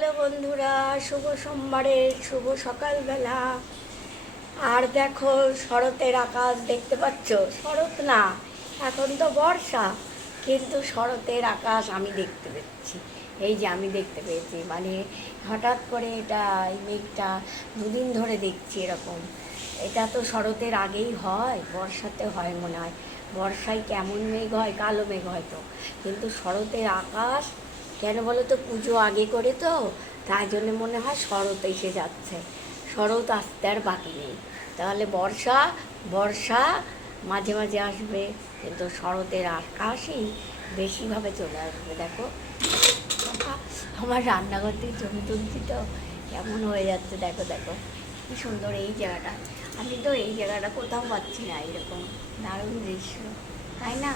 Hello বন্ধুরা, শুভ সোমবারের শুভ সকালবেলা। আর দেখো, শরতের আকাশ দেখতে পাচ্ছ? শরৎ না, এখন তো বর্ষা। কিন্তু শরতের আকাশ আমি দেখতে পেয়েছি। এই যে আমি দেখতে পেয়েছি মানে হঠাৎ করে এটা, এই মেঘটা দুদিন ধরে দেখছি এরকম। এটা তো শরতের আগেই হয়, বর্ষাতে হয় মনে হয়। বর্ষায় কেমন মেঘ হয়, কালো মেঘ হয় তো কিন্তু শরতের আকাশ কেন বলো তো পুজো আগে করে তো? তাই জন্য মনে হয় শরৎ এসে যাচ্ছে। শরৎ আসতে আর বাকি নেই। তাহলে বর্ষা বর্ষা মাঝে মাঝে আসবে। কিন্তু শরতের আকাশই বেশিভাবে চলে আসবে, দেখো। আমার রান্নাঘর থেকে ছবি তুলছি তো, কেমন হয়ে যাচ্ছে দেখো দেখো। কি সুন্দর এই জায়গাটা। আমি তো এই জায়গাটা কোথাও পাচ্ছি না, এরকম দারুণ দৃশ্য। তাই না?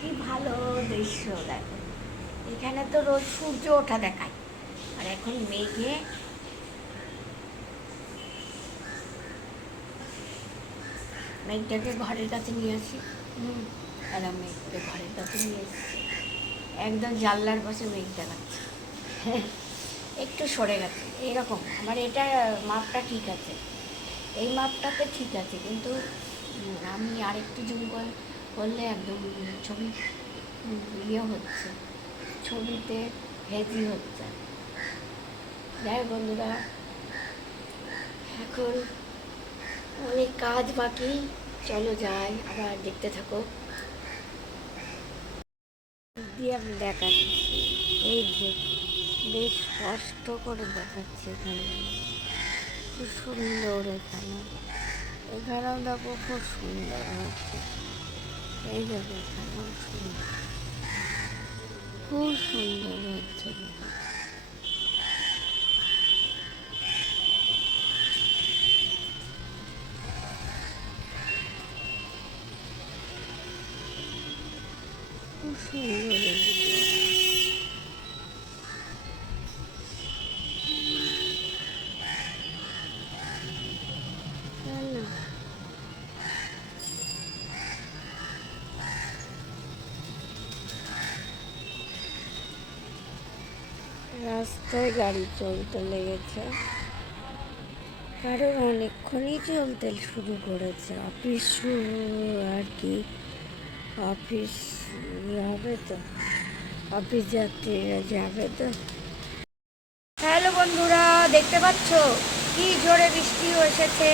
কি ভালো দৃশ্য, দেখো। এখানে তো রোজ সূর্য ওঠা দেখায়। আর এখন মেঘে মেঘটাকে ঘরের কাছে নিয়ে আসি। হুম আমি ঘরের কাছে নিয়ে এসেছি একদম জানলার পাশে মেঘ দেখাচ্ছে একটু সরে গেছে, এরকম। আমার এটা মাপটা ঠিক আছে। এই মাপটাতে ঠিক আছে, কিন্তু আমি আরেকটু জুম করে, করলে একদম ছবি ইয়ে হচ্ছে। ছবিতে হেজি হচ্ছে যাই বন্ধুরা, এখন অনেক কাজ বাকি। চলো যাই, আবার দেখতে থাকো। দিয়ে আমি দেখাচ্ছি। এই যে, বেশ কষ্ট করে দেখাচ্ছে এখানে। খুব সুন্দর এখানে। এখানেও দেখো খুব সুন্দর হচ্ছে। এই দেখো এখানেও সুন্দর। খুব সুন্দর হচ্ছে খুব সুন্দর। রাস্তায় গাড়ি চলতে লেগেছে। কারণ অনেকক্ষণই চলতে শুরু করেছে। অফিস আর কি। অফিস হবে তো। অফিস যাত্রীরা যাবে তো। হ্যালো বন্ধুরা, দেখতে পাচ্ছ? কি জোরে বৃষ্টি এসেছে?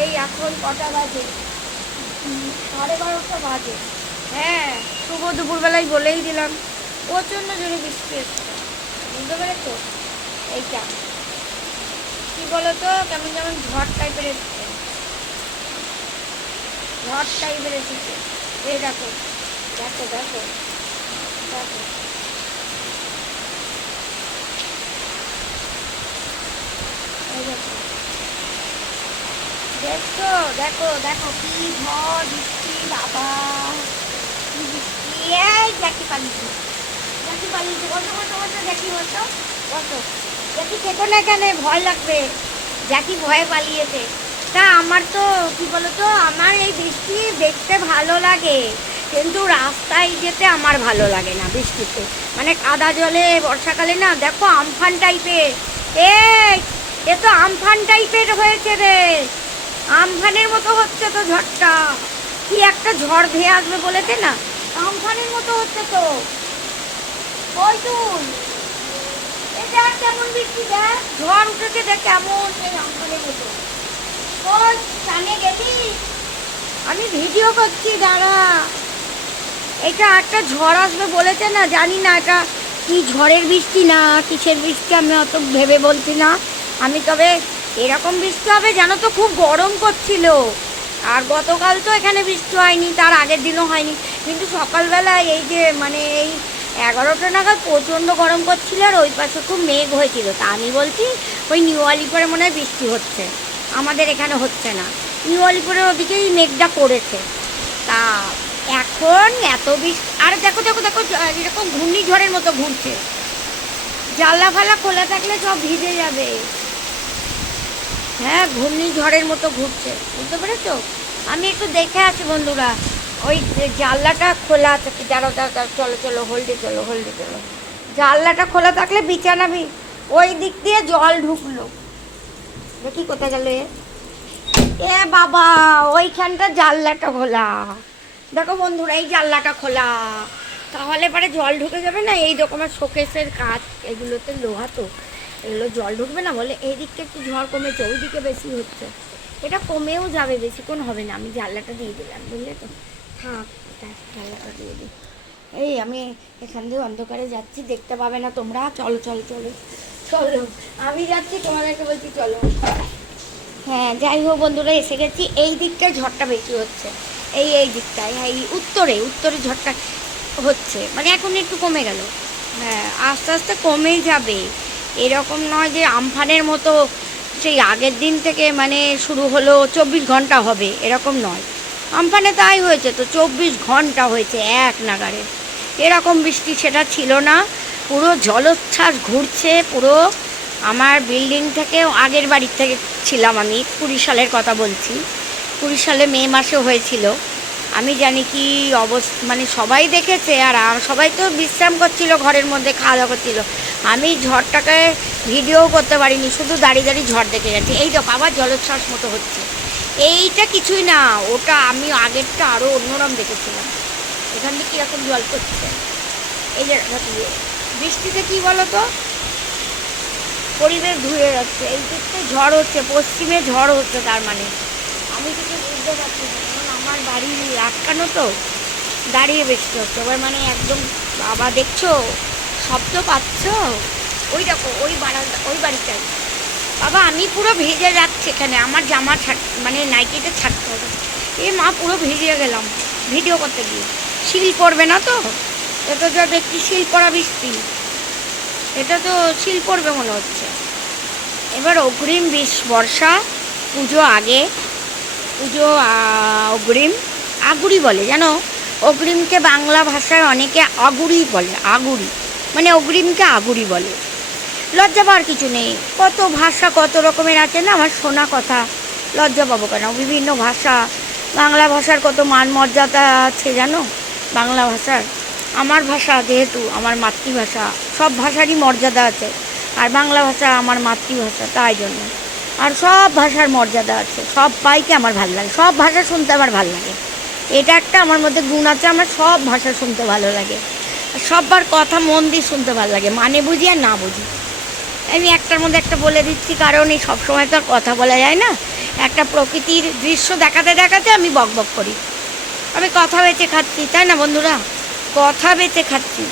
এই এখন কটা বাজে? সাড়ে বারোটা বাজে। হ্যাঁ শুভ দুপুরবেলায় বলেই দিলাম। প্রচণ্ড জোরে বৃষ্টি এসছে। বুঝতে পেরেছ? এইটা কি বলতো, কেমন যেমন ঝড় টাইপের এসছে। ঝড় টাইপের এসেছে। এই দেখো দেখো দেখো দেখো। দেখো। দেখো দেখো কি ঝড়, বৃষ্টি বাবা কি বৃষ্টি। এই দেখি পালিয়েছে জ্যাকি পালিয়েছে বসো বসো বসো, জ্যাকি, বসো বসো। জ্যাকি খেতো না এখানে, ভয় লাগবে। জ্যাকি ভয়ে পালিয়েছে। তা আমার তো, কি বলতো, আমার এই বৃষ্টি দেখতে ভালো লাগে, কিন্তু রাস্তায় যেতে আমার ভালো লাগে না বৃষ্টিতে। মানে কাদা জলে, বর্ষাকালে না, দেখো আমফান টাইপের। এই, এ তো আমফান টাইপের হয়েছে রে। আমফানের মতো হচ্ছে তো ঝড়টা। কি একটা ঝড় ধেয়ে আসবে বলেছে না? আমফানের মতো হচ্ছে তো। তুই এটা কেমন বৃষ্টি দেখ ঝড় উঠেছে দেখ কেমন মতো। কানে গেছিস আমি ভিডিও করছি দাঁড়া। এটা একটা ঝড় আসবে বলেছে না? জানি না এটা কি ঝড়ের বৃষ্টি না কিসের বৃষ্টি আমি অত ভেবে বলছি না। আমি তবে এরকম বৃষ্টি হবে জানো তো খুব গরম করছিল। আর গতকাল তো এখানে বৃষ্টি হয়নি তার আগের দিনও হয়নি। কিন্তু সকালবেলায় এই যে মানে এই এগারোটা নাগাদ প্রচণ্ড গরম করছিল আর ওই পাশে খুব মেঘ হয়েছিল। তা আমি বলছি, ওই নিউ আলিপুরে মনে হয় বৃষ্টি হচ্ছে। আমাদের এখানে হচ্ছে না। নিউ আলিপুরের ওদিকেই মেঘটা করেছে তা এখন এত বৃষ্টি, আর দেখো দেখো দেখো এরকম ঘূর্ণিঝড়ের মতো ঘুরছে। জানলা ফালা খোলা থাকলে সব ভিজে যাবে। হ্যাঁ ঘূর্ণিঝড়ের মতো ঘুরছে। বুঝতে পেরেছ? আমি একটু দেখে আছি বন্ধুরা। ওই জানলাটা খোলা থাকে দাঁড়াও দাঁড়াও চলো চলো হোল্ডে চলো হোল্ডে চলো। জানলাটা খোলা থাকলে বিছানা বি ওই দিক দিয়ে জল ঢুকলো। দেখি কোথায় গেল এ? বাবা, ওইখানটা জানলাটা খোলা। দেখো বন্ধুরা, এই জানলাটা খোলা। তাহলে পরে জল ঢুকে যাবে না? এই রকমের শোকেসের কাজ, এগুলোতে লোহা তো। এগুলো জল ঢুকবে না? বলে এই দিকটা একটু ঝড় কমেছে, ওইদিকে বেশি হচ্ছে। এটা কমেও যাবে, বেশিক্ষণ হবে না। আমি জানলাটা দিয়ে দিলাম, বুঝলে তো? জানলাটা এই আমি এখান দিয়ে অন্ধকারে যাচ্ছি দেখতে পাবে না তোমরা। চলো চলো চলো। চলো আমি যাচ্ছি তোমাদেরকে বলছি চলো। হ্যাঁ যাই হোক বন্ধুরা এসে গেছি। এই দিকটায় ঝড়টা বেশি হচ্ছে। এই এই দিকটায় হ্যাঁ এই উত্তরে উত্তরে ঝড়টা হচ্ছে। মানে এখন একটু কমে গেল। হ্যাঁ আস্তে আস্তে কমেই যাবে। এরকম নয় যে আমফানের মতো সেই আগের দিন থেকে মানে শুরু হলো চব্বিশ ঘণ্টা হবে এরকম নয়। আমফানে তাই হয়েছে তো, চব্বিশ ঘণ্টা হয়েছে এক নাগারে এরকম বৃষ্টি সেটা ছিল না, পুরো জলোচ্ছ্বাস ঘুরছে, পুরো আমার বিল্ডিং থেকে আগের বাড়ির থেকে ছিলাম আমি কুড়ি সালের কথা বলছি। কুড়ি সালে মে মাসে হয়েছিল। আমি জানি কি অবস্থা মানে সবাই দেখেছে আর সবাই তো বিশ্রাম করছিল, ঘরের মধ্যে খাওয়া দাওয়া করছিল। আমি ঝড়টাকে ভিডিও করতে পারিনি, শুধু দাঁড়িয়ে দাঁড়িয়ে ঝড় দেখে গেছি। এই দেখো, আবার জলোচ্ছ্বাস মতো হচ্ছে। এইটা কিছুই না, ওটা আমি আগেরটা আরও অন্যরকম দেখেছিলাম। এখান থেকে কীরকম জল করছে এই যে দিয়ে বৃষ্টিতে কী বলো তো পরিবেশ ধুয়ে যাচ্ছে, এই দিকতে ঝড় হচ্ছে, পশ্চিমে ঝড় হচ্ছে তার মানে। আমি কিছু বুঝতে পারছি না, কারণ আমার বাড়ি আটকানো তো, দাঁড়িয়ে বৃষ্টি হচ্ছে। এবার মানে একদম বাবা দেখছ, শব্দ পাচ্ছ। ওই দেখো, ওই বারান্দা, ওই বাড়িটায়। বাবা, আমি পুরো ভেজে যাচ্ছি এখানে। আমার জামা ছাড় মানে নাইটিটা ছাড়তে হবে। এ মা, পুরো ভিজে গেলাম। ভিডিও করতে গিয়ে। শিল পড়বে না তো? এটা তো দেখছি শিল পড়া বৃষ্টি এটা তো শিল পড়বে মনে হচ্ছে। এবার অগ্রিম বিশ বর্ষা, পুজো আগে। পুজো অগ্রিম। আগুরি বলে, জানো? অগ্রিমকে বাংলা ভাষায় অনেকে আগুরি বলে আগুরি মানে অগ্রিমকে আগুরি বলে। লজ্জা পাওয়ার কিছু নেই। কত ভাষা কত রকমের আছে না? আমার শোনা কথা। লজ্জা পাবো কেন? বিভিন্ন ভাষা। বাংলা ভাষার কত মান মর্যাদা আছে জানো? বাংলা ভাষার। আমার ভাষা যেহেতু আমার মাতৃভাষা, সব ভাষারই মর্যাদা আছে। আর বাংলা ভাষা আমার মাতৃভাষা, তাই জন্য। আর সব ভাষার মর্যাদা আছে। সব পাইকে আমার ভালো লাগে। সব ভাষা শুনতে আমার ভালো লাগে। এটা একটা আমার মধ্যে গুণ আছে। আমার সব ভাষা শুনতে ভালো লাগে। সববার কথা মন দিয়ে শুনতে ভালো লাগে। মানে বুঝি আর না বুঝি। আমি একটার মধ্যে একটা বলে দিচ্ছি, কারণ এই সবসময় তো আর কথা বলা যায় না। একটা প্রকৃতির দৃশ্য দেখাতে দেখাতে আমি বক বক করি। আমি কথা বেঁচে খাচ্ছি, তাই না বন্ধুরা? কথা বেঁচে খাচ্ছি।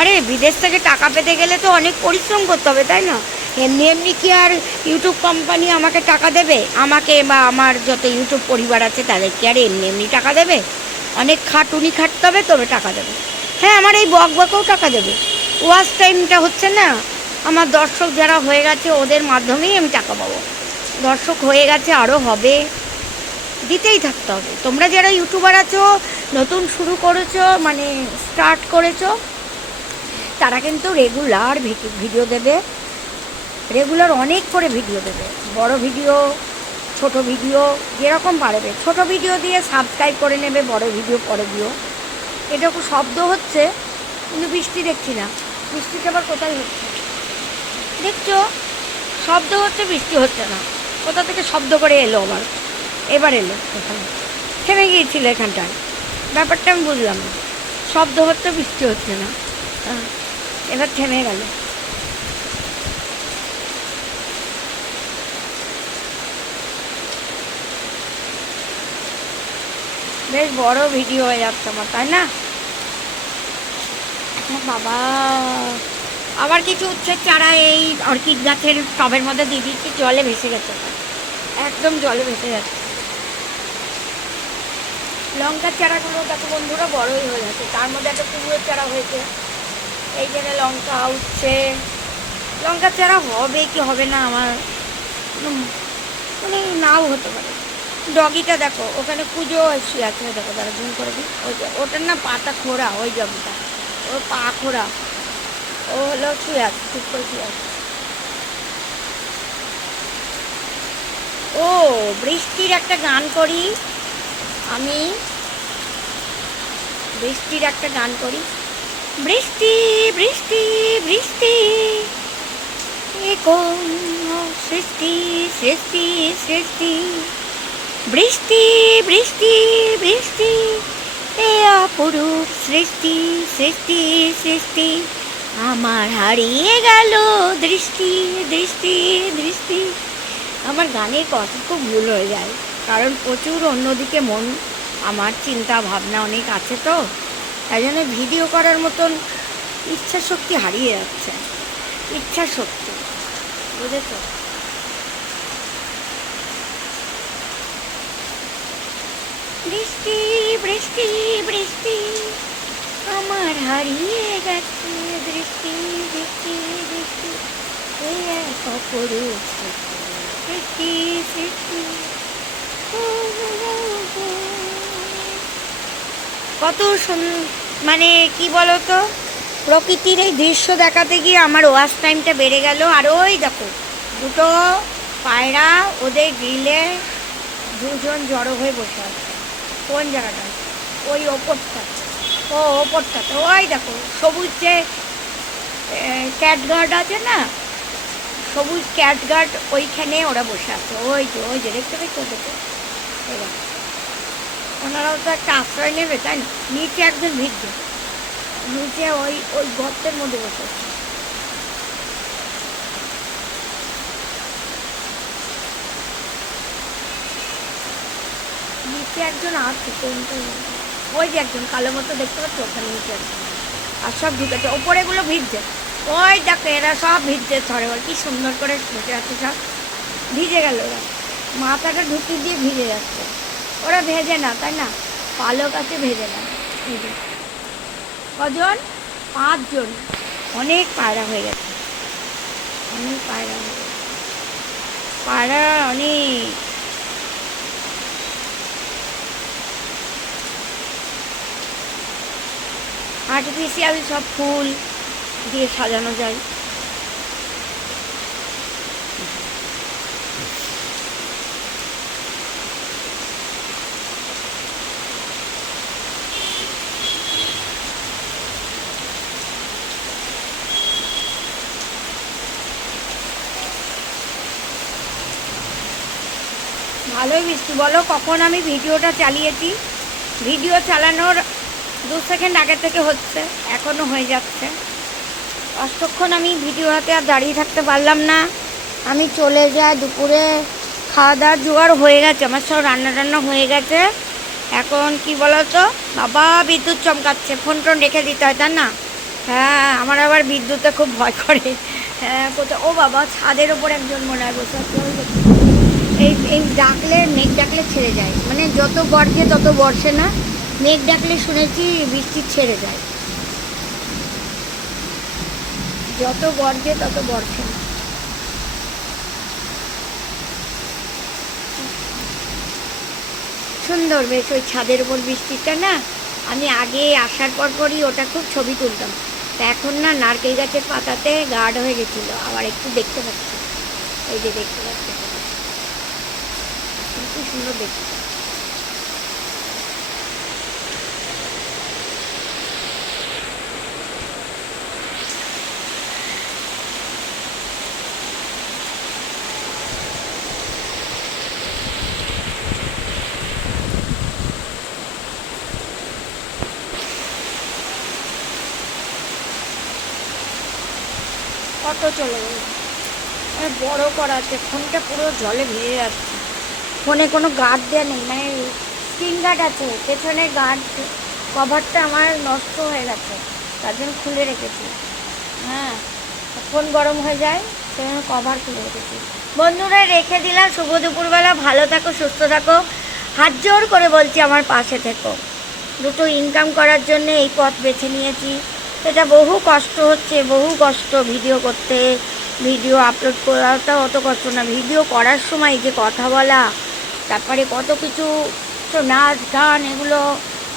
আরে, বিদেশ থেকে টাকা পেতে গেলে তো অনেক পরিশ্রম করতে হবে, তাই না? এমনি এমনি কি আর ইউটিউব কোম্পানি আমাকে টাকা দেবে? আমাকে বা আমার যত ইউটিউব পরিবার আছে, তাদের কি আর এমনি এমনি টাকা দেবে? অনেক খাটুনি খাটতে হবে, তবে টাকা দেবে। হ্যাঁ আমার এই বক বকেও টাকা দেবে। ওয়াচ টাইমটা হচ্ছে না আমার দর্শক যারা হয়ে গেছে, ওদের মাধ্যমেই আমি টাকা পাবো। দর্শক হয়ে গেছে আরও হবে। দিতেই থাকতে হবে। তোমরা যারা ইউটিউবার আছো, নতুন শুরু করেছ মানে স্টার্ট করেছ, তারা কিন্তু রেগুলার ভিডিও দেবে। রেগুলার অনেক করে ভিডিও দেবে। বড় ভিডিও, ছোট ভিডিও, যেরকম পারবে। ছোট ভিডিও দিয়ে সাবস্ক্রাইব করে নেবে, বড় ভিডিও পরে দিও। এরকম শব্দ হচ্ছে, কিন্তু বৃষ্টি দেখছি না। বৃষ্টিটা আবার কোথায় হচ্ছে? দেখছ? শব্দ হচ্ছে, বৃষ্টি হচ্ছে না। কোথা থেকে শব্দ করে এলো আবার? এবার এলো এখানে। থেমে গিয়েছিল এখানটায়। ব্যাপারটা আমি বুঝলাম না। শব্দ হচ্ছে, বৃষ্টি হচ্ছে না। এবার থেমে গেল। বেশ বড় ভিডিও হয়ে যাচ্ছে আমার, তাই না? বাবা আবার কিছু উচ্ছের চারা এই অর্কিড গাছের টবের মধ্যে দিয়ে দিচ্ছি জলে ভেসে গেছে। একদম জলে ভেসে যাচ্ছে লঙ্কার চারাগুলো দেখো বন্ধুরা বড়ই হয়ে যাচ্ছে তার মধ্যে একটা কুমড়োর চারা হয়েছে। এই জন্য লঙ্কা উঠছে। লঙ্কার চারা হবে কি হবে না আমার মানে নাও হতে পারে। ডগিটা দেখো, ওখানে পুজো শুয়ে আছে, দেখো তারা জুম করে দিই। ওই ওটার না পাতা খোড়া, ওই ডগিটা। ওর পা খোড়া। ও হলো চুপ করে শুয়ে ও, বৃষ্টির একটা গান করি। আমি বৃষ্টির একটা গান করি। বৃষ্টি বৃষ্টি বৃষ্টি সৃষ্টি সৃষ্টি সৃষ্টি? বৃষ্টি বৃষ্টি বৃষ্টি, এ অপরূপ সৃষ্টি সৃষ্টি সৃষ্টি। আমার হারিয়ে গেল দৃষ্টি দৃষ্টি দৃষ্টি। আমার গানের কথা খুব ভুল হয়ে যায়, কারণ প্রচুর অন্যদিকে মন, আমার চিন্তা ভাবনা অনেক আছে তো, তাই জন্য ভিডিও করার মতন ইচ্ছা শক্তি হারিয়ে যাচ্ছে, ইচ্ছা শক্তি, বুঝেছ? বৃষ্টি বৃষ্টি বৃষ্টি। আমার হারিয়ে গেছে দৃষ্টি বৃষ্টি বৃষ্টি এই এক অপরূপ সৃষ্টি সৃষ্টি কত মানে কি বলতো? প্রকৃতির এই দৃশ্য দেখাতে গিয়ে আমার ওয়াচ টাইমটা বেড়ে গেল। আর ওই দেখো, দুটো পায়রা, ওদের গ্রিলে দুজন জড়ো হয়ে বসে আছে। কোন জায়গাটা? ওই ওপরটা। ও ওপরটাতে ওই দেখো, সবুজ যে ক্যাট গার্ড আছে না, সবুজ ক্যাট গার্ড ওইখানে ওরা বসে আছে। ওই যে ওই যে, দেখতে পেয়েছ দেখো। ওনারাও তো একটা আশ্রয় নেবে, তাই না? নিচে একজন ভিড়ছে নিচে ওই ওই গর্তের মধ্যে বসে আছে। নিচে একজন আছে, কোনটা? ওই যে একজন কালো মতো দেখতে পাচ্ছ? ওখানে নিচে একজন আর সব ঢুকেছে ওপরেগুলো ভিজছে। ওই দেখো, এরা সব ভিজছে ধরে ওর কি সুন্দর করে বসে আছে সব। ভিজে গেল ওরা। মাথাটা ঢুকিয়ে দিয়ে ভিজে যাচ্ছে। ওরা ভেজে না, তাই না? পালক আছে, ভেজে না। যে। কজন? পাঁচজন। অনেক পায়রা হয়ে গেছে। অনেক পায়রা হয়ে গেছে। পায়রা অনেক। আর্টিফিশিয়াল সব ফুল দিয়ে সাজানো যায়। ভালোই বৃষ্টি। বলো কখন আমি ভিডিওটা চালিয়েছি? ভিডিও চালানোর দু সেকেন্ড আগে থেকে হচ্ছে এখনও হয়ে যাচ্ছে। অতক্ষণ আমি ভিডিও হাতে আর দাঁড়িয়ে থাকতে পারলাম না। আমি চলে যাই দুপুরে খাওয়া দাওয়ার জোগাড় হয়ে গেছে, আমার সব রান্না টান্না হয়ে গেছে। এখন কি বলতো, বাবা বিদ্যুৎ চমকাচ্ছে ফোন টোন রেখে দিতে হয়, তাই না? হ্যাঁ আমার আবার বিদ্যুতে খুব ভয় করে। হ্যাঁ কোথাও ও বাবা, ছাদের ওপর একজন মনে হয় বসে এই এই ডাকলে, মেঘ ডাকলে ছেড়ে যায়। মানে যত গর্জে তত বর্ষে না। মেঘ ডাকলে শুনেছি বৃষ্টি ছেড়ে যায়। যত গর্জে তত বর্ষে। না সুন্দর বেশ, ওই ছাদের উপর বৃষ্টিটা না, আমি আগে আসার পর পরই ওটা খুব ছবি তুলতাম। তা এখন না, নারকেল গাছের পাতাতে গার্ড হয়ে গেছিল, আবার একটু দেখতে পাচ্ছি। এই যে দেখতে পাচ্ছি। খুব সুন্দর দেখতে। কত চলে গেল। এ বড় করা আছে, ফোনটা পুরো জলে ভিজে যাচ্ছে। ফোনে কোনো গার্ড দেওয়া নেই মানে স্ক্রিন গার্ড আছে, পেছনে গার্ড কভারটা আমার নষ্ট হয়ে গেছে, তার জন্য খুলে রেখেছি। হ্যাঁ ফোন গরম হয়ে যায় সেজন্য কভার খুলে রেখেছি। বন্ধুরা, রেখে দিলাম, শুভ দুপুরবেলা, ভালো থাকো, সুস্থ থাকো। হাত জোর করে বলছি আমার পাশে থেকো। দুটো ইনকাম করার জন্য এই পথ বেছে নিয়েছি। এটা বহু কষ্ট হচ্ছে, বহু কষ্ট ভিডিও করতে ভিডিও আপলোড করাটা অত কষ্ট না। ভিডিও করার সময় যে কথা বলা, তারপরে কত কিছু নাচ গান এগুলো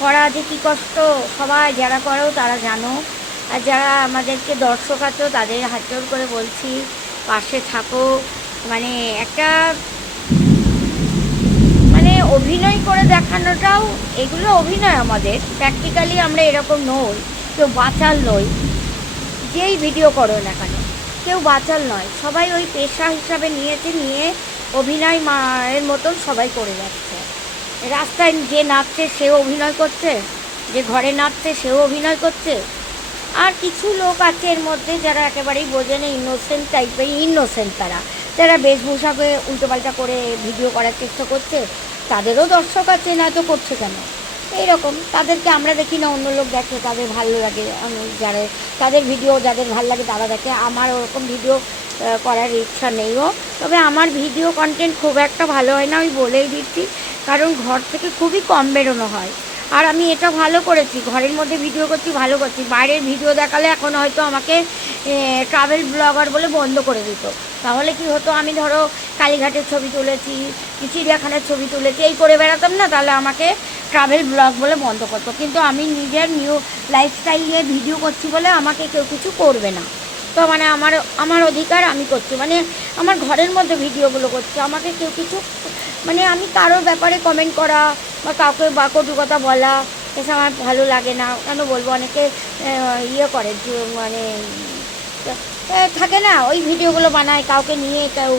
করা যে কী কষ্ট, সবাই যারা করো তারা জানো। আর যারা আমাদেরকে দর্শক আছো, তাদের হাত করে বলছি, পাশে থাকো। মানে একটা মানে অভিনয় করে দেখানোটাও, এগুলো অভিনয় আমাদের। প্র্যাকটিক্যালি আমরা এরকম নই। কেউ বাঁচার নই যেই ভিডিও করো না কেন, কেউ বাচাল নয়। সবাই ওই পেশা হিসাবে নিয়েছে, নিয়ে অভিনয় মায়ের মতন সবাই করে যাচ্ছে। রাস্তায় যে নাচছে, সেও অভিনয় করছে। যে ঘরে নাচছে, সেও অভিনয় করছে। আর কিছু লোক আছে এর মধ্যে যারা একেবারেই বোঝে না ইনোসেন্ট টাইপের ইনোসেন্ট তারা। যারা বেশভূষাকে উল্টোপাল্টা করে ভিডিও করার চেষ্টা করছে, তাদেরও দর্শক আছে না তো করছে কেন? এইরকম। তাদেরকে আমরা দেখি না, অন্য লোক দেখে তাদের ভালো লাগে যারা, তাদের ভিডিও যাদের ভালো লাগে তারা দেখে। আমার ওরকম ভিডিও করার ইচ্ছা নেইও তবে আমার ভিডিও কন্টেন্ট খুব একটা ভালো হয় না, আমি বলেই দিচ্ছি। কারণ ঘর থেকে খুবই কম বেরোনো হয়। আর আমি এটা ভালো করেছি, ঘরের মধ্যে ভিডিও করছি, ভালো করছি। বাইরের ভিডিও দেখালে এখন হয়তো আমাকে ট্রাভেল ব্লগার বলে বন্ধ করে দিত। তাহলে কি হতো? আমি ধরো কালীঘাটের ছবি তুলেছি চিড়িয়াখানার ছবি তুলেছি, এই করে বেড়াতাম না, তাহলে আমাকে ট্রাভেল ব্লগ বলে বন্ধ করতো। কিন্তু আমি নিজের নিউ লাইফস্টাইল নিয়ে ভিডিও করছি বলে আমাকে কেউ কিছু করবে না। তো মানে আমার আমার অধিকার আমি করছি। মানে আমার ঘরের মধ্যে ভিডিওগুলো করছি। আমাকে কেউ কিছু মানে আমি কারোর ব্যাপারে কমেন্ট করা বা কাউকে বা কটু কথা বলা, এসব আমার ভালো লাগে না। কেন বলব? অনেকে ইয়ে করে মানে থাকে না, ওই ভিডিওগুলো বানায়, কাউকে নিয়ে কেউ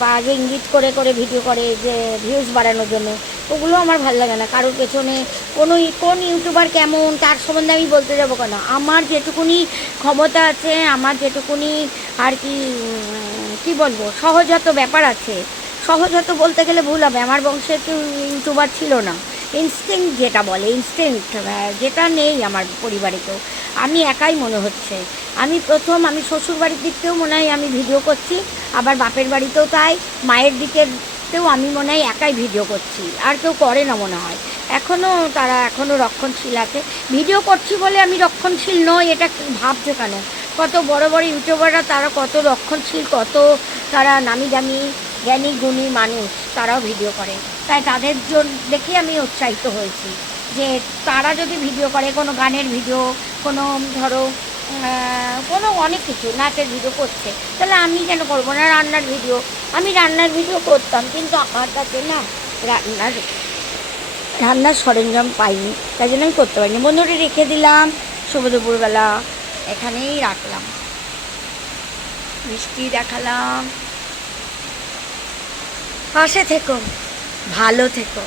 বা ইঙ্গিত করে করে ভিডিও করে, যে ভিউজ বাড়ানোর জন্য। ওগুলো আমার ভালো লাগে না, কারোর পেছনে কোনো কোন ইউটিউবার কেমন, তার সম্বন্ধে আমি বলতে যাব কেন? আমার যেটুকুনি ক্ষমতা আছে, আমার যেটুকুনি আর কি কি বলব, সহজাত ব্যাপার আছে। সহজাত বলতে গেলে ভুল হবে, আমার বংশে কেউ ইউটিউবার ছিল না। ইনস্টিংক্ট যেটা বলে ইনস্টিংক্ট যেটা নেই আমার পরিবারে কেউ। আমি একাই মনে হচ্ছে। আমি প্রথম, আমি শ্বশুর বাড়ির দিকতেও মনে হয় আমি ভিডিও করছি, আবার বাপের বাড়িতেও তাই, মায়ের দিকেতেও আমি মনে হয় একাই ভিডিও করছি, আর কেউ করে না মনে হয়। এখনও তারা এখনও রক্ষণশীল আছে। ভিডিও করছি বলে আমি রক্ষণশীল নই, এটা ভাবছ কেন? কত বড় বড় ইউটিউবাররা তারা কত রক্ষণশীল, কত তারা নামি দামি জ্ঞানী গুণী মানুষ তারাও ভিডিও করে। তাই তাদের জন্য দেখে আমি উৎসাহিত হয়েছি যে তারা যদি ভিডিও করে, কোনো গানের ভিডিও কোনো ধরো কোনো অনেক কিছু, নাচের ভিডিও করছে। তাহলে আমি কেন করব না রান্নার ভিডিও আমি রান্নার ভিডিও করতাম, কিন্তু আমার কাছে না রান্নার রান্নার সরঞ্জাম পাইনি, তাই জন্য আমি করতে পারিনি। বন্ধুটি রেখে দিলাম, শুভ দুপুরবেলা এখানেই রাখলাম। মিষ্টি দেখালাম। পাশে থেকো, ভালো থেকো।